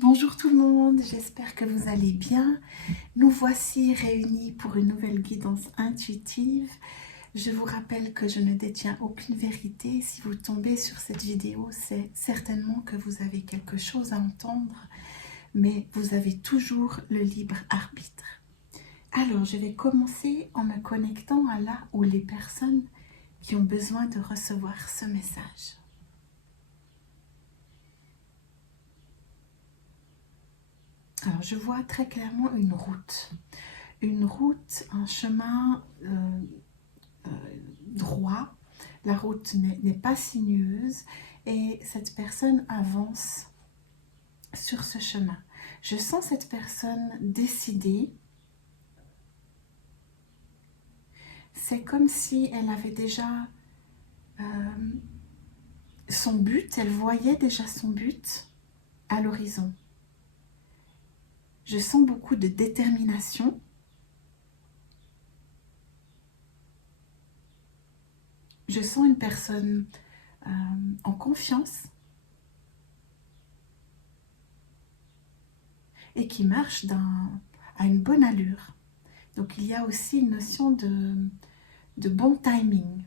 Bonjour tout le monde, j'espère que vous allez bien. Nous voici réunis pour une nouvelle guidance intuitive. Je vous rappelle que je ne détiens aucune vérité. Si vous tombez sur cette vidéo, c'est certainement que vous avez quelque chose à entendre, mais vous avez toujours le libre arbitre. Alors, je vais commencer en me connectant à là où les personnes qui ont besoin de recevoir ce message. Alors, je vois très clairement une route, un chemin droit. La route n'est pas sinueuse et cette personne avance sur ce chemin. Je sens cette personne décidée. C'est comme si elle avait déjà son but, elle voyait déjà son but à l'horizon. Je sens beaucoup de détermination. Je sens une personne en confiance et qui marche à une bonne allure. Donc il y a aussi une notion de bon timing.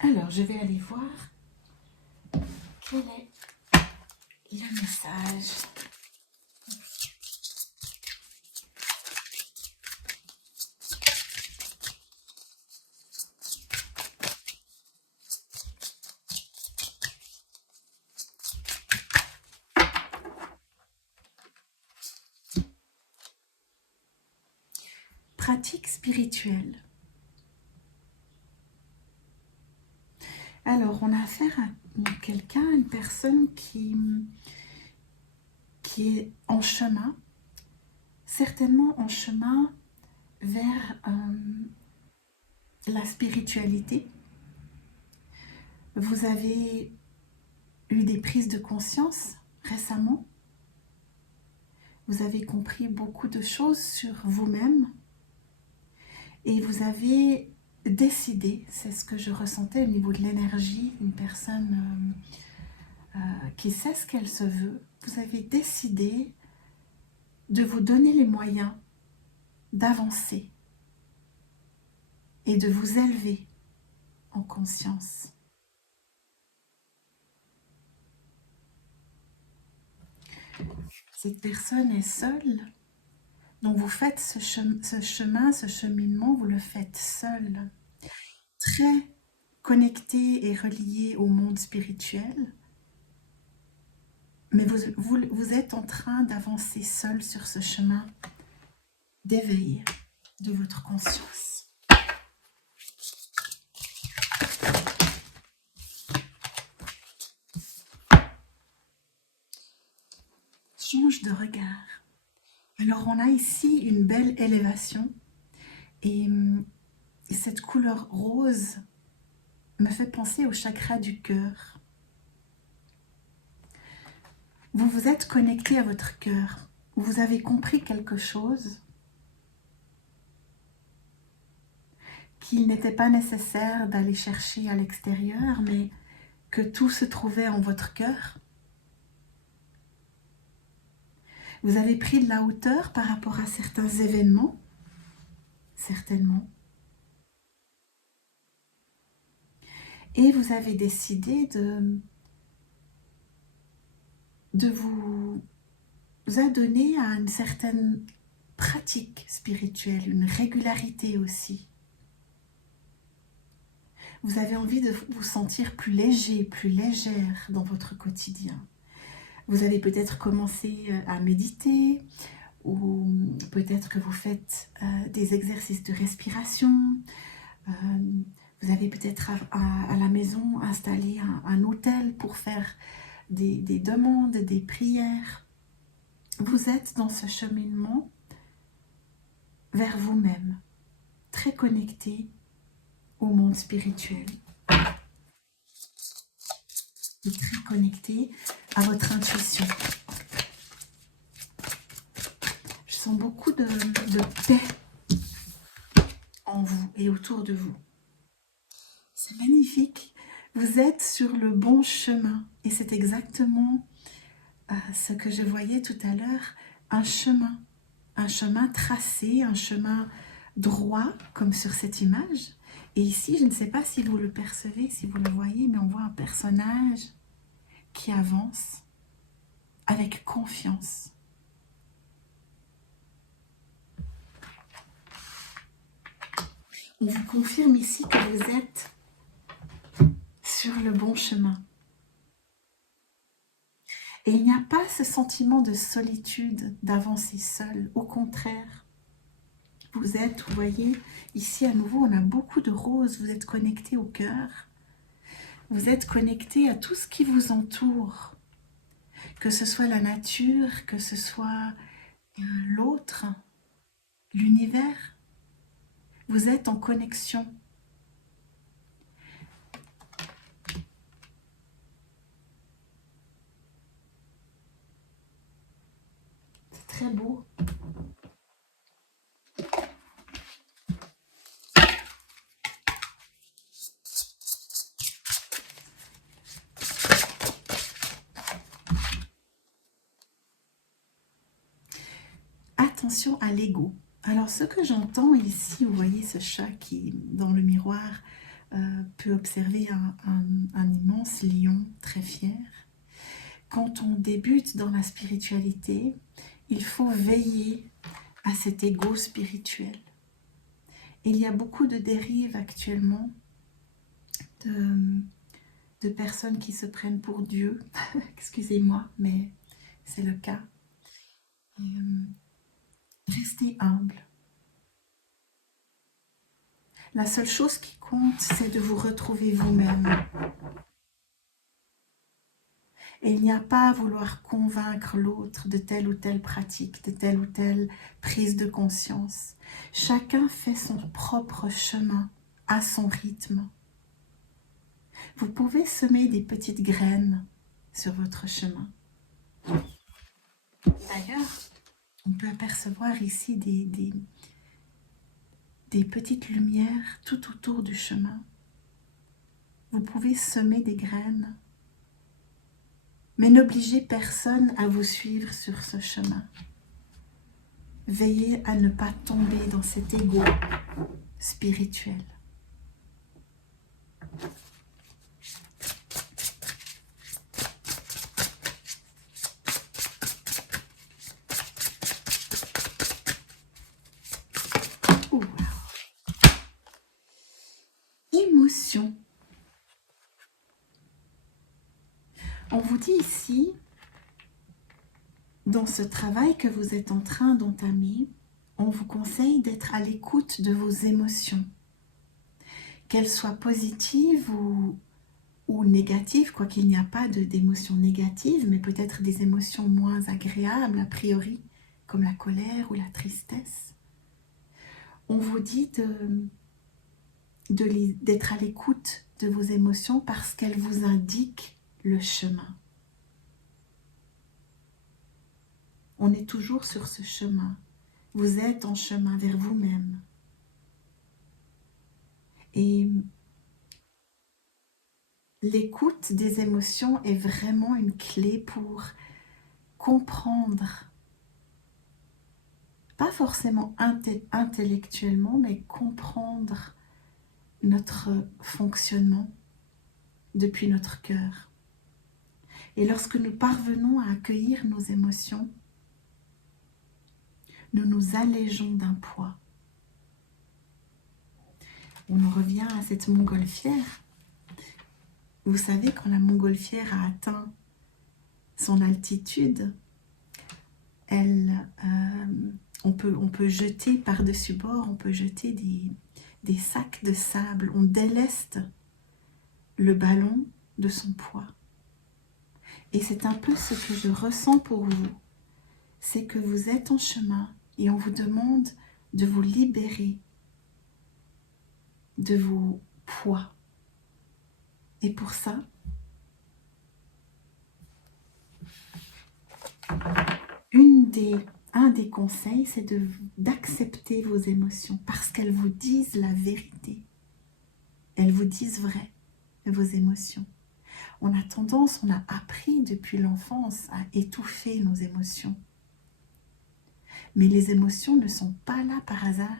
Alors je vais aller voir quel est le message. Pratique spirituelle. Alors, on a affaire à quelqu'un, une personne qui est en chemin, certainement en chemin vers la spiritualité. Vous avez eu des prises de conscience récemment. Vous avez compris beaucoup de choses sur vous-même. Et vous avez décidé, c'est ce que je ressentais au niveau de l'énergie, une personne qui sait ce qu'elle se veut. Vous avez décidé de vous donner les moyens d'avancer et de vous élever en conscience. Cette personne est seule, donc vous faites ce chemin, ce cheminement, vous le faites seul, très connecté et relié au monde spirituel, mais vous êtes en train d'avancer seul sur ce chemin d'éveil de votre conscience. Change de regard. Alors on a ici une belle élévation et cette couleur rose me fait penser au chakra du cœur. Vous vous êtes connecté à votre cœur, vous avez compris quelque chose, qu'il n'était pas nécessaire d'aller chercher à l'extérieur, mais que tout se trouvait en votre cœur. Vous avez pris de la hauteur par rapport à certains événements, certainement. Et vous avez décidé de vous adonner à une certaine pratique spirituelle, une régularité aussi. Vous avez envie de vous sentir plus léger, plus légère dans votre quotidien. Vous avez peut-être commencé à méditer, ou peut-être que vous faites des exercices de respiration. Vous avez peut-être à la maison installé un autel pour faire des demandes, des prières. Vous êtes dans ce cheminement vers vous-même, très connecté au monde spirituel. Et très connecté à votre intuition. Je sens beaucoup de paix en vous et autour de vous. C'est magnifique. Vous êtes sur le bon chemin. Et c'est exactement ce que je voyais tout à l'heure, un chemin tracé, un chemin droit, comme sur cette image. Et ici, je ne sais pas si vous le percevez, si vous le voyez, mais on voit un personnage qui avance avec confiance. On vous confirme ici que vous êtes sur le bon chemin. Et il n'y a pas ce sentiment de solitude, d'avancer seul. Au contraire, vous êtes, vous voyez, ici à nouveau, on a beaucoup de roses. Vous êtes connecté au cœur. Vous êtes connecté à tout ce qui vous entoure. Que ce soit la nature, que ce soit l'autre, l'univers. Vous êtes en connexion. C'est très beau. Attention à l'ego. Alors, ce que j'entends ici, vous voyez ce chat qui, dans le miroir, peut observer un immense lion très fier. Quand on débute dans la spiritualité, il faut veiller à cet ego spirituel. Il y a beaucoup de dérives actuellement de personnes qui se prennent pour Dieu. Excusez-moi, mais c'est le cas. Restez humble. La seule chose qui compte, c'est de vous retrouver vous-même. Et il n'y a pas à vouloir convaincre l'autre de telle ou telle pratique, de telle ou telle prise de conscience. Chacun fait son propre chemin, à son rythme. Vous pouvez semer des petites graines sur votre chemin. D'ailleurs, on peut apercevoir ici des petites lumières tout autour du chemin. Vous pouvez semer des graines, mais n'obligez personne à vous suivre sur ce chemin. Veillez à ne pas tomber dans cet ego spirituel. Wow. Émotion. On vous dit ici, dans ce travail que vous êtes en train d'entamer, on vous conseille d'être à l'écoute de vos émotions. Qu'elles soient positives ou négatives, quoiqu'il n'y a pas d'émotions négatives, mais peut-être des émotions moins agréables a priori, comme la colère ou la tristesse. On vous dit d'être à l'écoute de vos émotions parce qu'elles vous indiquent le chemin. On est toujours sur ce chemin. Vous êtes en chemin vers vous-même. Et l'écoute des émotions est vraiment une clé pour comprendre, pas forcément intellectuellement, mais comprendre notre fonctionnement depuis notre cœur. Et lorsque nous parvenons à accueillir nos émotions, nous nous allégeons d'un poids. On en revient à cette montgolfière. Vous savez, quand la montgolfière a atteint son altitude, on peut jeter par-dessus bord, on peut jeter des sacs de sable, on déleste le ballon de son poids. Et c'est un peu ce que je ressens pour vous, c'est que vous êtes en chemin et on vous demande de vous libérer de vos poids. Et pour ça, un des conseils, c'est d'accepter vos émotions parce qu'elles vous disent la vérité. Elles vous disent vrai. vos émotions. On a tendance, on a appris depuis l'enfance à étouffer nos émotions. Mais les émotions ne sont pas là par hasard.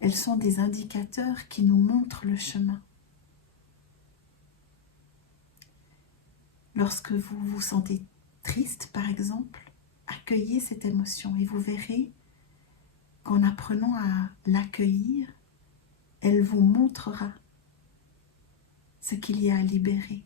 Elles sont des indicateurs qui nous montrent le chemin. Lorsque vous vous sentez triste, par exemple, accueillez cette émotion et vous verrez qu'en apprenant à l'accueillir, elle vous montrera ce qu'il y a à libérer.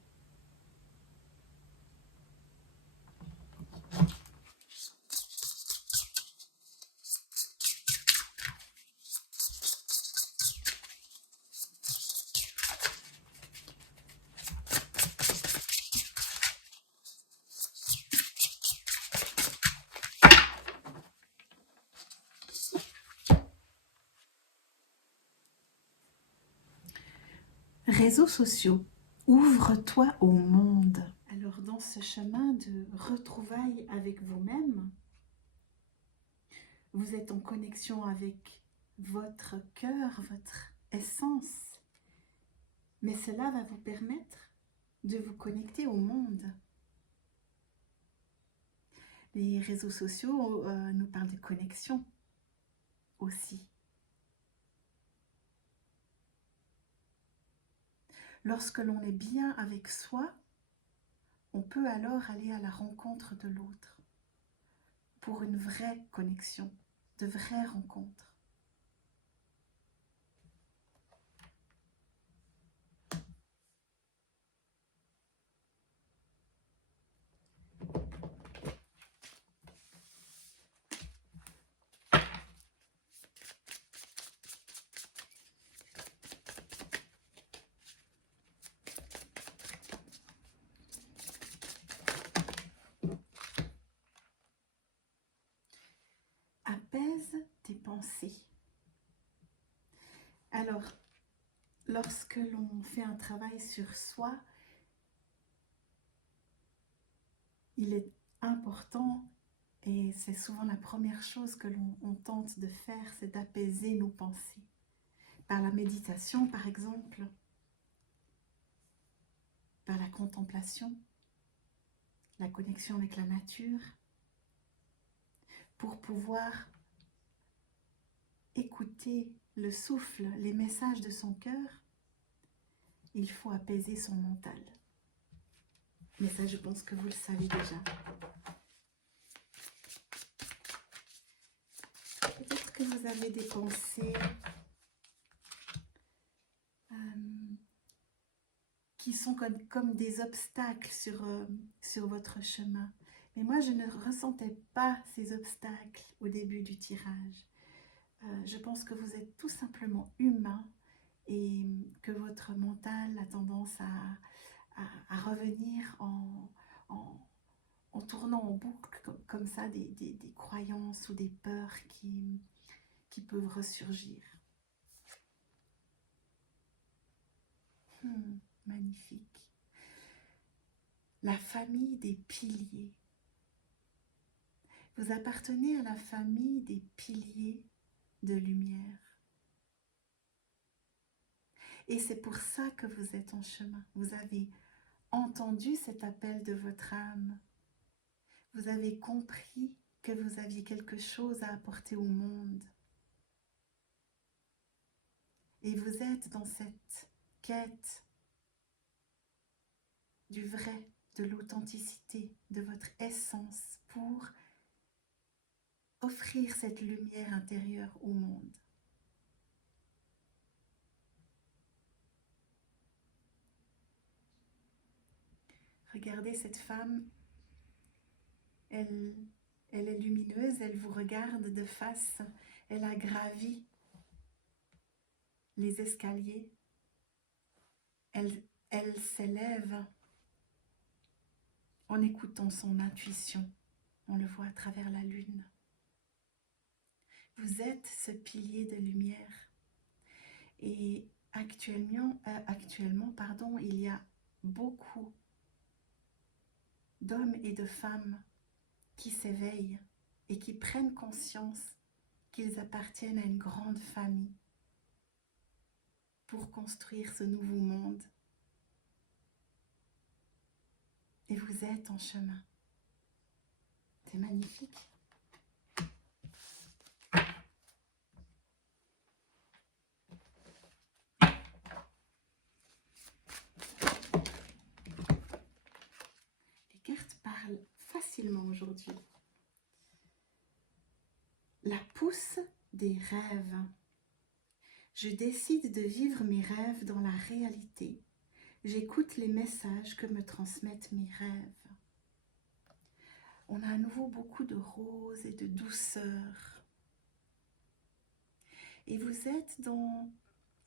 Réseaux sociaux, ouvre-toi au monde. Alors dans ce chemin de retrouvailles avec vous-même, vous êtes en connexion avec votre cœur, votre essence. Mais cela va vous permettre de vous connecter au monde. Les réseaux sociaux nous parlent de connexion aussi. Lorsque l'on est bien avec soi, on peut alors aller à la rencontre de l'autre pour une vraie connexion, de vraies rencontres. Apaise tes pensées. Alors, lorsque l'on fait un travail sur soi, il est important, et c'est souvent la première chose que l'on tente de faire, c'est d'apaiser nos pensées. Par la méditation, par exemple, par la contemplation, la connexion avec la nature, pour pouvoir écouter le souffle, les messages de son cœur, il faut apaiser son mental. Mais ça, je pense que vous le savez déjà. Peut-être que vous avez des pensées qui sont comme des obstacles sur votre chemin. Mais moi, je ne ressentais pas ces obstacles au début du tirage. Je pense que vous êtes tout simplement humain et que votre mental a tendance à revenir en tournant en boucle comme ça des croyances ou des peurs qui peuvent ressurgir. Magnifique. La famille des piliers. Vous appartenez à la famille des piliers de lumière. Et c'est pour ça que vous êtes en chemin. Vous avez entendu cet appel de votre âme. Vous avez compris que vous aviez quelque chose à apporter au monde. Et vous êtes dans cette quête du vrai, de l'authenticité, de votre essence pour offrir cette lumière intérieure au monde. Regardez cette femme, elle est lumineuse, elle vous regarde de face, elle a gravi les escaliers, elle s'élève en écoutant son intuition, on le voit à travers la lune. Vous êtes ce pilier de lumière et actuellement, il y a beaucoup d'hommes et de femmes qui s'éveillent et qui prennent conscience qu'ils appartiennent à une grande famille pour construire ce nouveau monde êtes en chemin. C'est magnifique. Les cartes parlent facilement aujourd'hui. La pousse des rêves. Je décide de vivre mes rêves dans la réalité. J'écoute les messages que me transmettent mes rêves. On a à nouveau beaucoup de roses et de douceur. Et vous êtes dans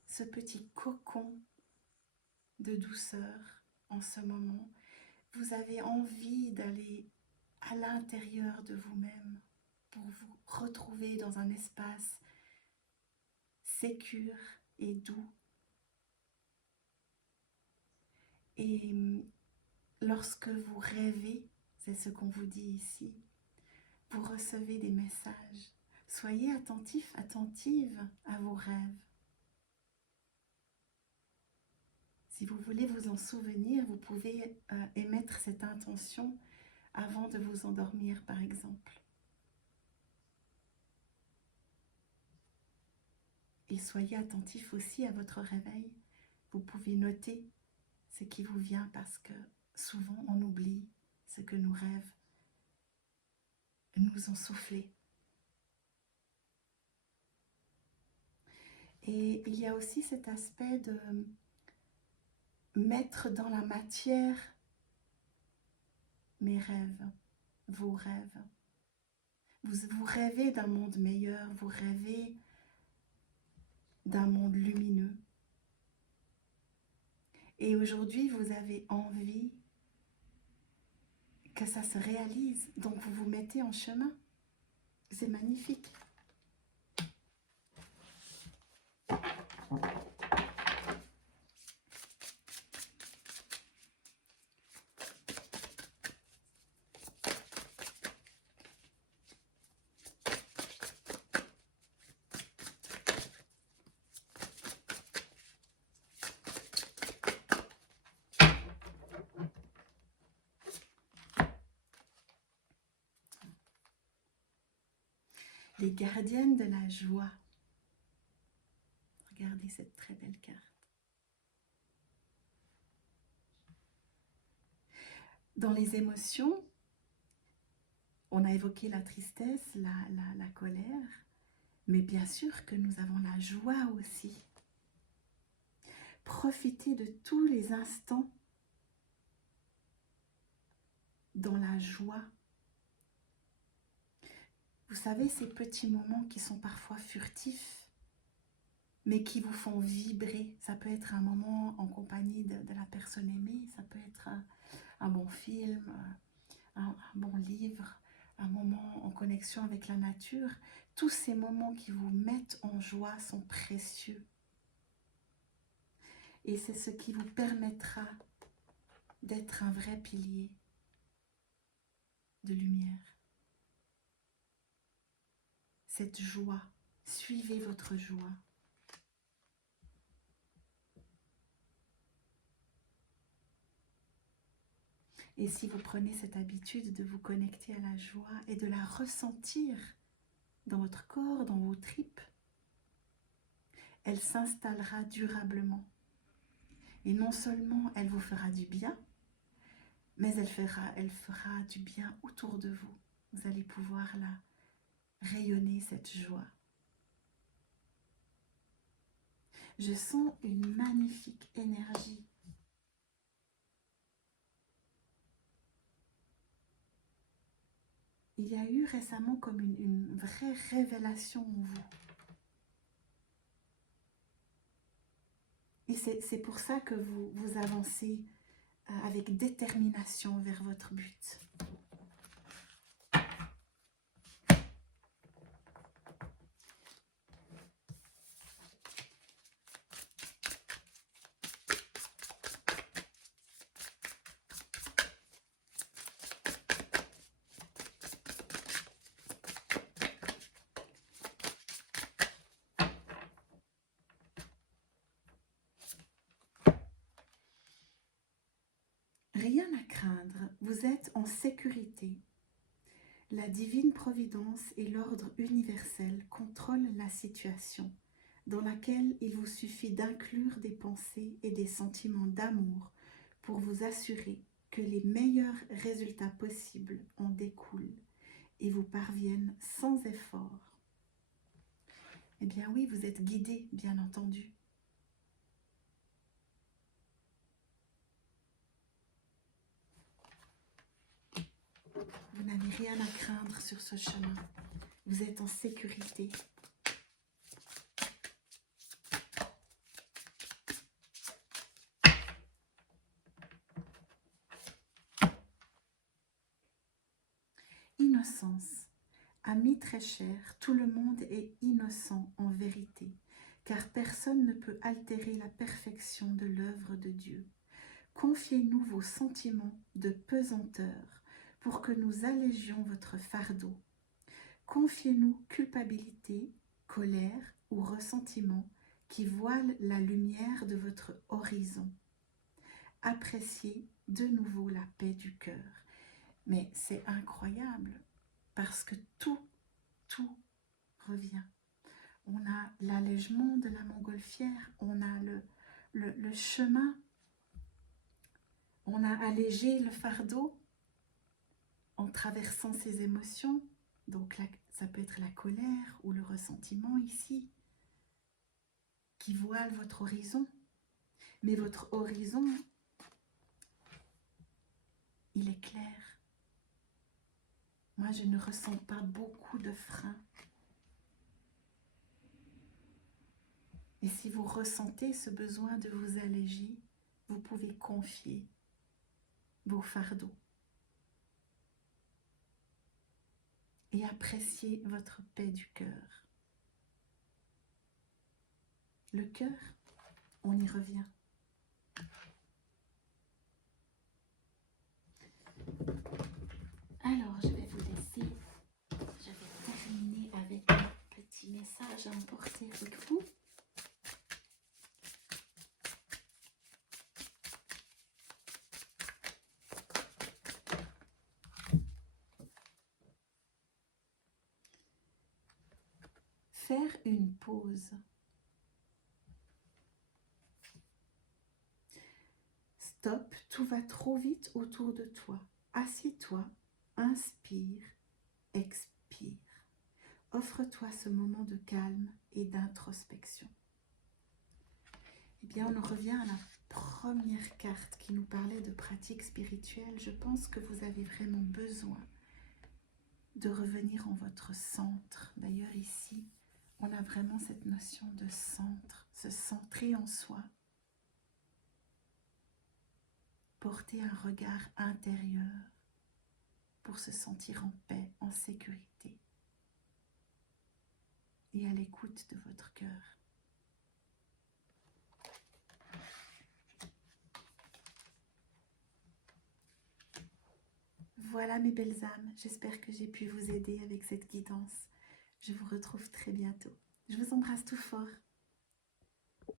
ce petit cocon de douceur en ce moment. Vous avez envie d'aller à l'intérieur de vous-même pour vous retrouver dans un espace sécure et doux. Et lorsque vous rêvez, c'est ce qu'on vous dit ici, vous recevez des messages. Soyez attentif, attentive à vos rêves. Si vous voulez vous en souvenir, vous pouvez émettre cette intention avant de vous endormir, par exemple. Et soyez attentif aussi à votre réveil. Vous pouvez noter ce qui vous vient parce que souvent on oublie ce que nos rêves nous ont soufflé. Et il y a aussi cet aspect de mettre dans la matière mes rêves, vos rêves. Vous rêvez d'un monde meilleur, vous rêvez d'un monde lumineux. Et aujourd'hui, vous avez envie que ça se réalise. Donc, vous vous mettez en chemin. C'est magnifique. Les gardiennes de la joie. Regardez cette très belle carte. Dans les émotions, on a évoqué la tristesse, la colère, mais bien sûr que nous avons la joie aussi. Profitez de tous les instants dans la joie. Vous savez, ces petits moments qui sont parfois furtifs, mais qui vous font vibrer. Ça peut être un moment en compagnie de la personne aimée, ça peut être un bon film, un bon livre, un moment en connexion avec la nature. Tous ces moments qui vous mettent en joie sont précieux. Et c'est ce qui vous permettra d'être un vrai pilier de lumière. Cette joie, suivez votre joie. Et si vous prenez cette habitude de vous connecter à la joie et de la ressentir dans votre corps, dans vos tripes, elle s'installera durablement. Et non seulement elle vous fera du bien, mais elle fera du bien autour de vous. Vous allez pouvoir la rayonner, cette joie. Je sens une magnifique énergie. Il y a eu récemment comme une vraie révélation en vous. Et c'est pour ça que vous avancez avec détermination vers votre but. Rien à craindre, Vous êtes en sécurité. La divine providence et l'ordre universel contrôlent la situation dans laquelle il vous suffit d'inclure des pensées et des sentiments d'amour pour vous assurer que les meilleurs résultats possibles en découlent et vous parviennent sans effort. Eh bien oui, vous êtes guidé, bien entendu. Vous n'avez rien à craindre sur ce chemin. Vous êtes en sécurité. Innocence. Amis très chers, tout le monde est innocent en vérité, car personne ne peut altérer la perfection de l'œuvre de Dieu. Confiez-nous vos sentiments de pesanteur pour que nous allégions votre fardeau. Confiez-nous culpabilité, colère ou ressentiment qui voilent la lumière de votre horizon. Appréciez de nouveau la paix du cœur. Mais c'est incroyable parce que tout revient. On a l'allègement de la montgolfière, on a le chemin, on a allégé le fardeau en traversant ces émotions. Donc là, ça peut être la colère ou le ressentiment ici qui voile votre horizon. Mais votre horizon, il est clair. Moi, je ne ressens pas beaucoup de freins. Et si vous ressentez ce besoin de vous alléger, vous pouvez confier vos fardeaux et apprécier votre paix du cœur. Le cœur, on y revient. Alors, je vais vous laisser. Je vais terminer avec un petit message à emporter avec vous. Faire une pause. Stop, tout va trop vite autour de toi. Assieds-toi, inspire, expire. Offre-toi ce moment de calme et d'introspection. Eh bien, on en revient à la première carte qui nous parlait de pratique spirituelle. Je pense que vous avez vraiment besoin de revenir en votre centre. D'ailleurs, ici, on a vraiment cette notion de centre, se centrer en soi. Porter un regard intérieur pour se sentir en paix, en sécurité et à l'écoute de votre cœur. Voilà mes belles âmes, j'espère que j'ai pu vous aider avec cette guidance. Je vous retrouve très bientôt. Je vous embrasse tout fort.